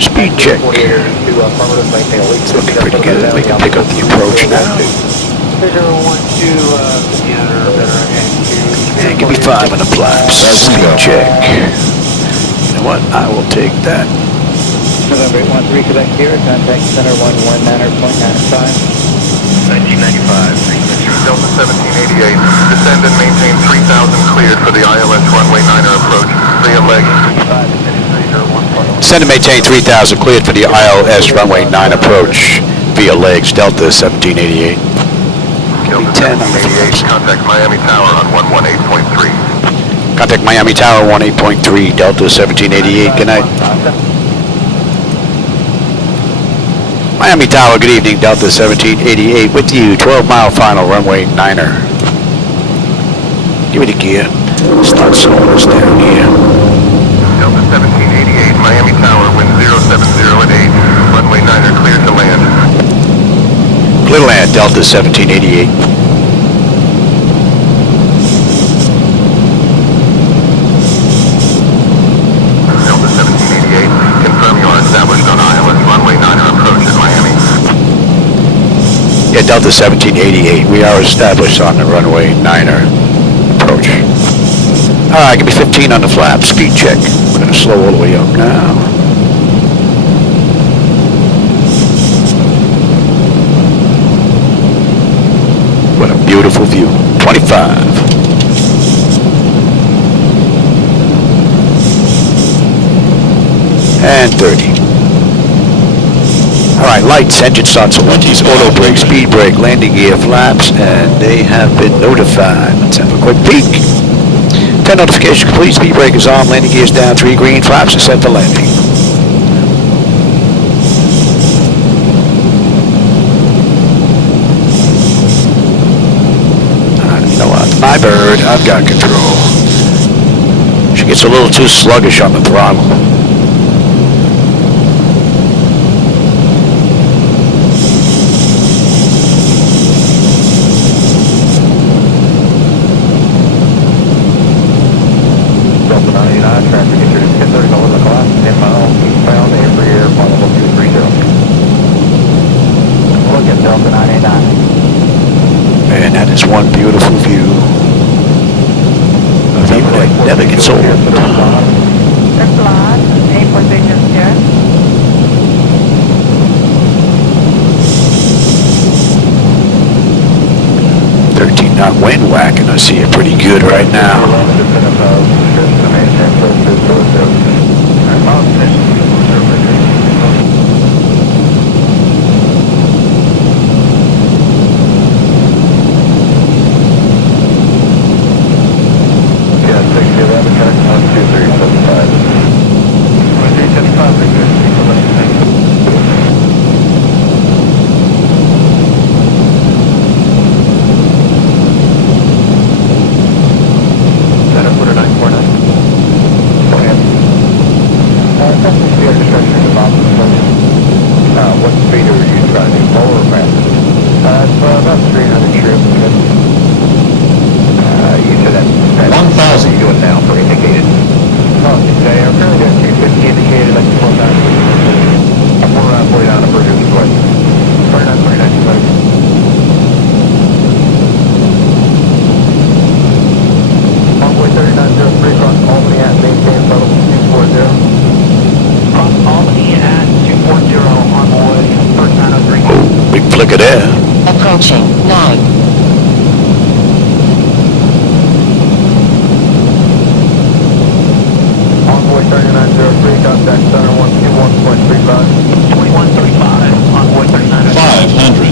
speed check. 4882, affirmative, maintain a lead 15 or a Pretty foot good. better down. We can pick up the approach now. 012, 1,500 or better. And give me 5 on the flaps. Speed check. You know what? I will take that. November 813, Quebec here, contact center 119.95. 1995, Delta 1788, descend and maintain 3,000 cleared for the ILS runway 9er approach via leg. Descend and maintain 3,000 cleared for the ILS runway 9 approach via legs, Delta 1788. Delta 1788, contact Miami Tower on 118.3. Contact Miami Tower 18.3, Delta 1788, good night. Miami Tower, good evening, Delta 1788 with you, 12-mile final, runway 9er. Give me the gear. Start slowing us down here. Delta 1788, Miami Tower, wind 070 at 8, runway 9er cleared to land. Clear to land, Delta 1788. Delta 1788, confirm you are established on ILS runway 9er approach at Miami. Yeah, Delta 1788, we are established on the runway 9er approach. Alright, give me 15 on the flap, speed check. We're going to slow all the way up now. What a beautiful view. 25. And 30. Alright, lights, engine starts, these auto brake, speed brake, landing gear, flaps, and they have been notified. Let's have a quick peek. 10 notification complete, speed brake is on, landing gear is down, 3 green, flaps are set for landing. You know what, my bird, I've got control. She gets a little too sluggish on the throttle. Traffic entered at 10:30 over the clock, 10 miles eastbound, every air, level 230. Look at Delta 989. And that is one beautiful view. A view that never gets old. Reply, 8 positions here. 13 not wind whacking us here pretty good right now. What speed are you driving? Lower or faster? About 300 trips. You said that. 1,000. You do it now for indicated. Oh, okay. I'm currently doing 250 indicated. Let's slow down. I'm 49 on Bridger's Quest. 49, please. Runway 3903 across Albany at maintain level 240. Cross Albany at 240 on board first 903. Oh, big flicker there. Approaching 9. Envoy 3903, contact center 121.35. 2135 on board 3903. 500.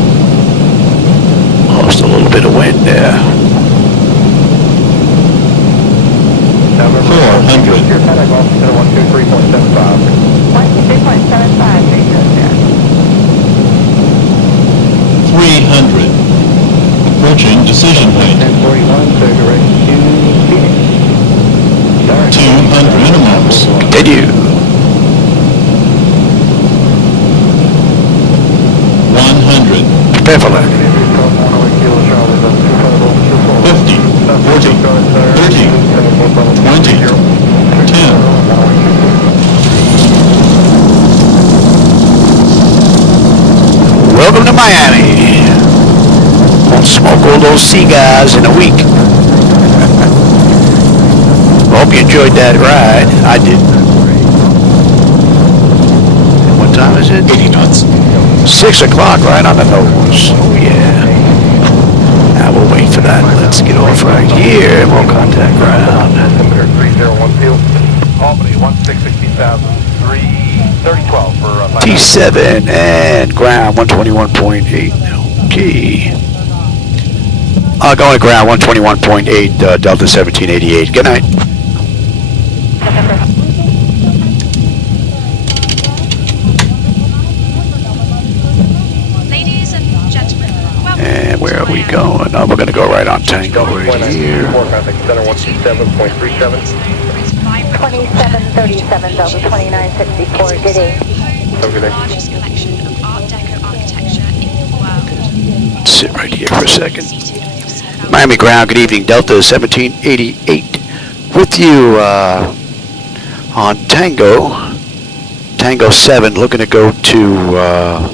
Lost a little bit of wind there. 400. Your contact officer 123.75. 123.75, there you go, sir. 300. Approaching decision height. 1041, so direct to Phoenix. 200 minimums. Continue. 100. Prepare for landing. 50. 40. 30. 20. 10. Welcome to Miami. Won't smoke all those cigars in a week. Hope you enjoyed that ride. I did. And what time is it? 80 knots. 6 o'clock, right on the nose. Oh yeah. Now we'll wait for that. Let's get off right here and we'll contact ground. 3012. Albany 16,000. 3012 for T7 and ground 121.8. Okay. Going to ground 121.8, Delta 1788. Good night. Ladies and gentlemen, welcome. And where are we going? Oh, we're going to go right on Tango right here. Contact center 127.37. 2737, Delta 2964, good day. The largest collection of Art Deco architecture in the world. Let's sit right here for a second. Miami ground, good evening, Delta 1788. With you on Tango 7, looking to go to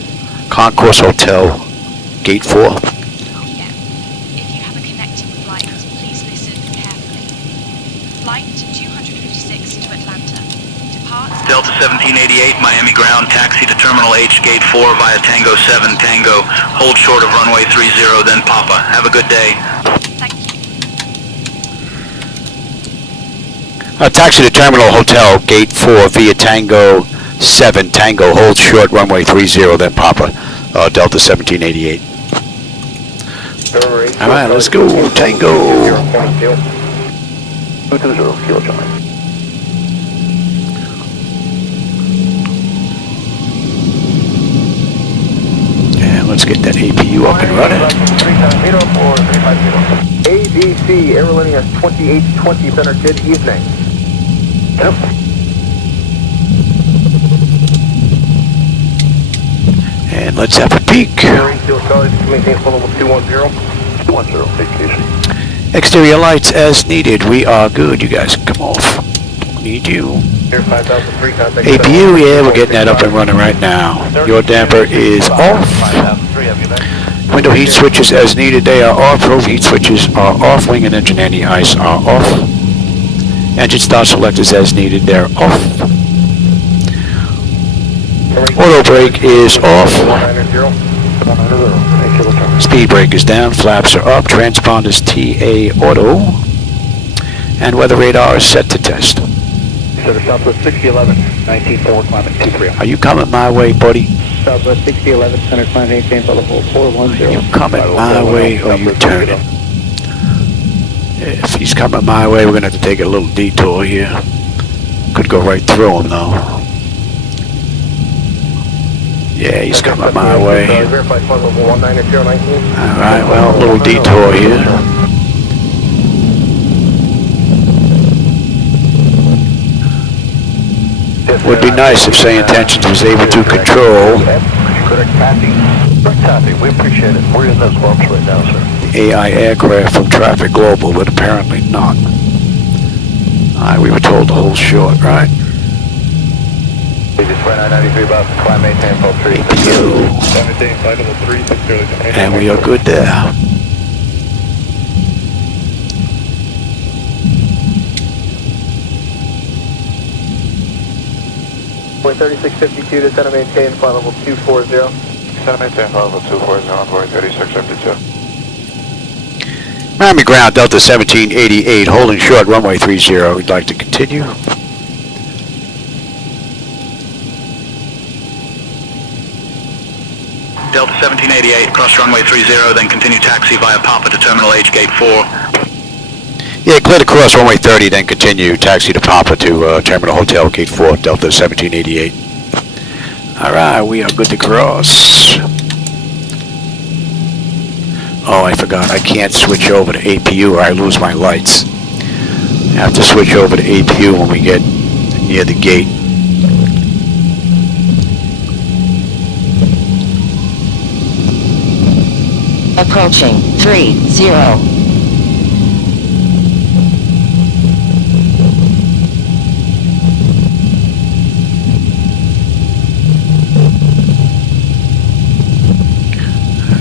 Concourse Hotel, Gate 4. If you have a connecting flight, please listen carefully. Flight 256 to Atlanta. Departs Delta 1788, Miami ground, taxi to Terminal H, Gate 4 via Tango 7, Tango. Hold short of runway 30, then Papa. Have a good day. Thank you. Taxi to Terminal Hotel, Gate 4 via Tango 7, Tango. Hold short, runway 30, then Papa. Delta 1788. All right, let's go, Tango. 220, Kilo Charlie. And let's get that APU up and running. ABC, Aerolíneas 2820 Center, good evening. Yep. And let's have a peek. Maintain full level 210. 210, vacation. Exterior lights as needed. We are good. You guys can come off. Need you. Here 5003, contact. APU, yeah, we're getting that up and running right now. Your damper is off. 5003, have you been? Window heat switches as needed. They are off. Row heat switches are off. Wing and engine anti-ice are off. Engine start selectors as needed. They're off. Auto brake is off. Speed brake is down, flaps are up, transponders TA auto, and weather radar is set to test. Center Southwest 6011, 19.4, climbing 23. Are you coming my way, buddy? Southwest 6011, center climb, maintain level 410. Are you coming my way or are you turning? If he's coming my way, we're going to have to take a little detour here. Could go right through him, though. Yeah, he's coming my way. Alright, well, a little detour here. Would be nice if SayIntentions was able to control We appreciate it. We're in those bumps right now, sir. AI aircraft from Traffic Global, but apparently not. We were told to hold short, right? We just ran 993 about climb maintain full 3. Maintain flight level 360. And we are good there. We're 3652 to center maintain flight level 240. Center maintain flight level 240, onboard 3652. Miami ground, Delta 1788, holding short, runway 30. We'd like to continue. Delta 1788, cross runway 30, then continue taxi via Papa to Terminal H, Gate 4. Yeah, clear to cross runway 30, then continue taxi to Papa to Terminal Hotel, Gate 4, Delta 1788. Alright, we are good to cross. Oh, I forgot, I can't switch over to APU or I lose my lights. I have to switch over to APU when we get near the gate. Approaching 30.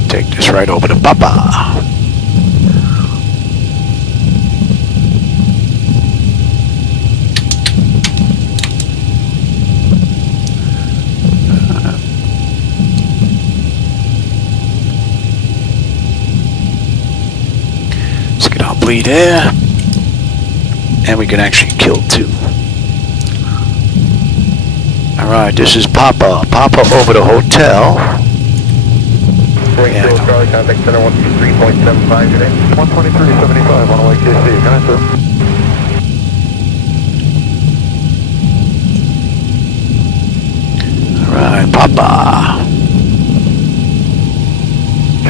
Take this right over to Papa. Let's get our bleed air. And we can actually kill two. Alright, this is Papa. Papa over to hotel. Yeah. Charlie, contact center 123.75 today. 123.75 on the way KC. Can I, sir? Alright, Papa.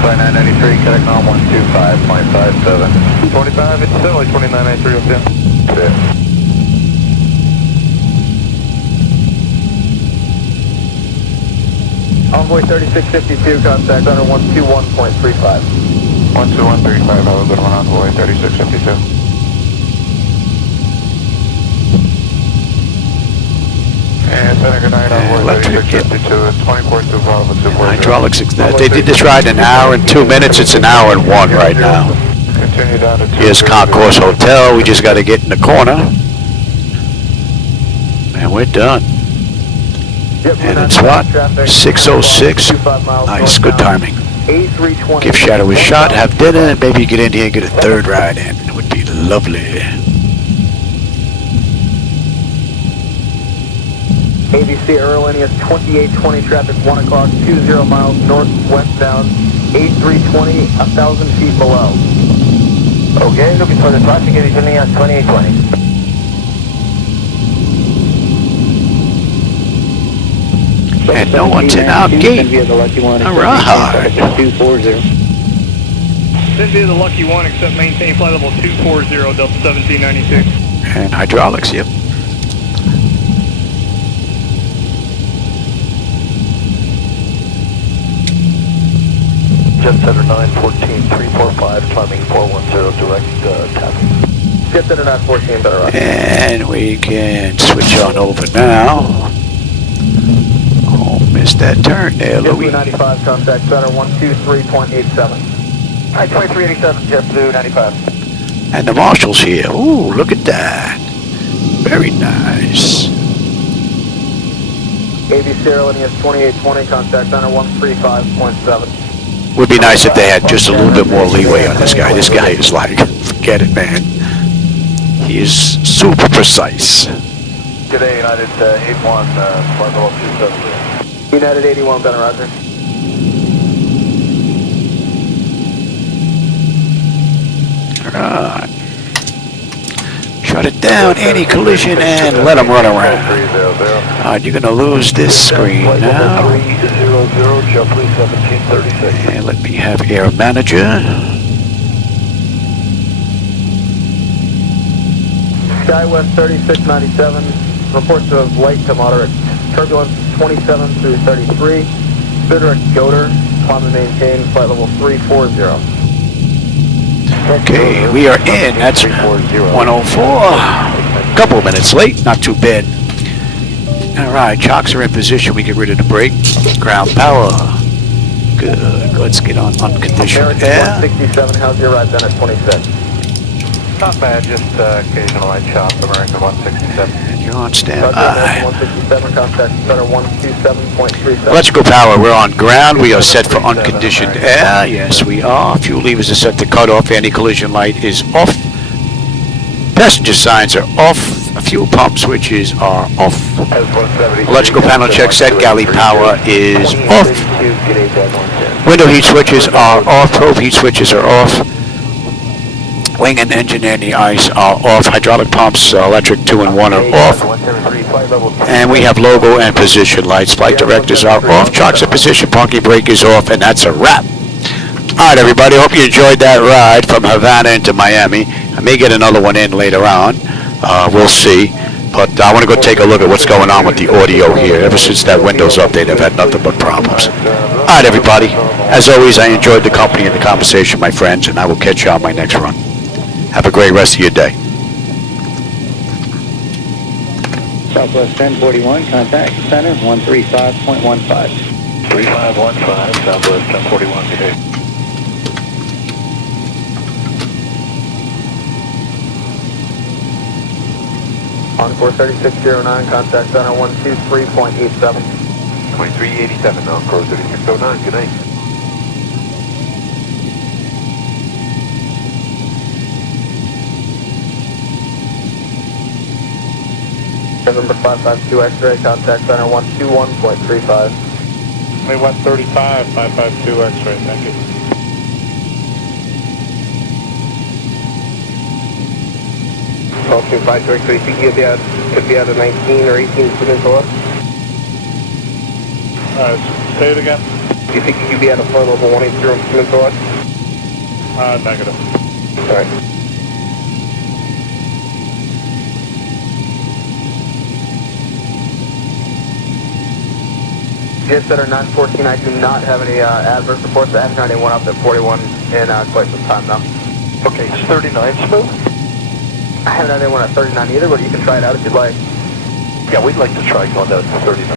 Flight 993, connect on 125.57. 25, it's still like 2993 up there. Yeah. Envoy 3652, contact center 121.35. 12135, have a good one, envoy 3652. And center good night, envoy 3652, it's 24-2 Bravo 240. Hydraulics, they did this ride in an hour and 2 minutes, it's an hour and 1 right now. Continue down to 2. Here's Concourse Hotel, we just got to get in the corner. And we're done. And it's what? 6:06. Nice, good timing. Give Shadow a shot, have dinner, and maybe get in here and get a third ride in. It would be lovely. ABC Aerolíneas 2820 traffic 1 o'clock, 20 miles northwestbound, 8320, 1,000 feet below. Okay, looking for the traffic, it is only at 2820. And no one's in our gate. Alright. 240. Send via the Lucky One, except maintain flight level 240, Delta 1792. And hydraulics, yep. Jet Center 914, 345, climbing 410, direct tapping. Jet Center 914, better rock. And we can switch on over now. Oh, missed that turn there, Louis. JetBlue 95, contact center 123.87. Hi, 2387, JetBlue 95. And the marshal's here. Ooh, look at that. Very nice. ABC Aerolíneas 2820, contact center 135.7. Would be nice if they had just a little bit more leeway on this guy. This guy is like, forget it, man. He is super precise. Good day, United 81, flight level 270. United 81, Ben Roger. Alright. Shut it down, anti-collision, and let them run around. Alright, you're gonna lose this screen now. And let me have Air Manager. SkyWest 3697, reports of light to moderate turbulence 27 through 33. Direct Goder, climb and maintain flight level 340. Okay, we are in. That's 104. Couple of minutes late, not too bad. Alright, chocks are in position. We get rid of the brake. Ground power. Good. Let's get on unconditioned air. 167, how's your ride then at 26? Not bad, just occasional light chop, American 167. You're on standby. 167, contact center 127.37. Electrical power, we're on ground. We are set for unconditioned air. Yes, we are. Fuel levers are set to cut off. Anti-collision light is off. Passenger signs are off. Fuel pump switches are off. Electrical panel check set. Galley power is off. Window heat switches are off. Probe heat switches are off. Wing and engine and the ice are off. Hydraulic pumps, electric 2 and 1 are off. And we have logo and position lights. Flight directors are off. Chocks in position. Parking brake is off. And that's a wrap. All right, everybody. Hope you enjoyed that ride from Havana into Miami. I may get another one in later on. We'll see. But I want to go take a look at what's going on with the audio here. Ever since that Windows update, I've had nothing but problems. All right, everybody. As always, I enjoyed the company and the conversation, my friends, and I will catch you on my next run. Have a great rest of your day. Southwest 1041, contact center 135.15. 3515, Southwest 1041, good day. Encore 3609, contact center 123.87. 2387, Encore 3609, good night. November 552 X-ray, contact center 121.35. West 35, 552 X-ray, thank you. Okay, 523, think could be at a 19 or 18 peninsula? Say it again? Do you think you could be at a flight level 180 peninsula? Negative. Alright. Jet Center 914, I do not have any adverse reports. The F91 up at 41 in quite some time now. Okay, it's 39 smooth? I haven't had anyone at 39 either, but you can try it out if you'd like. Yeah, we'd like to try going down to 39.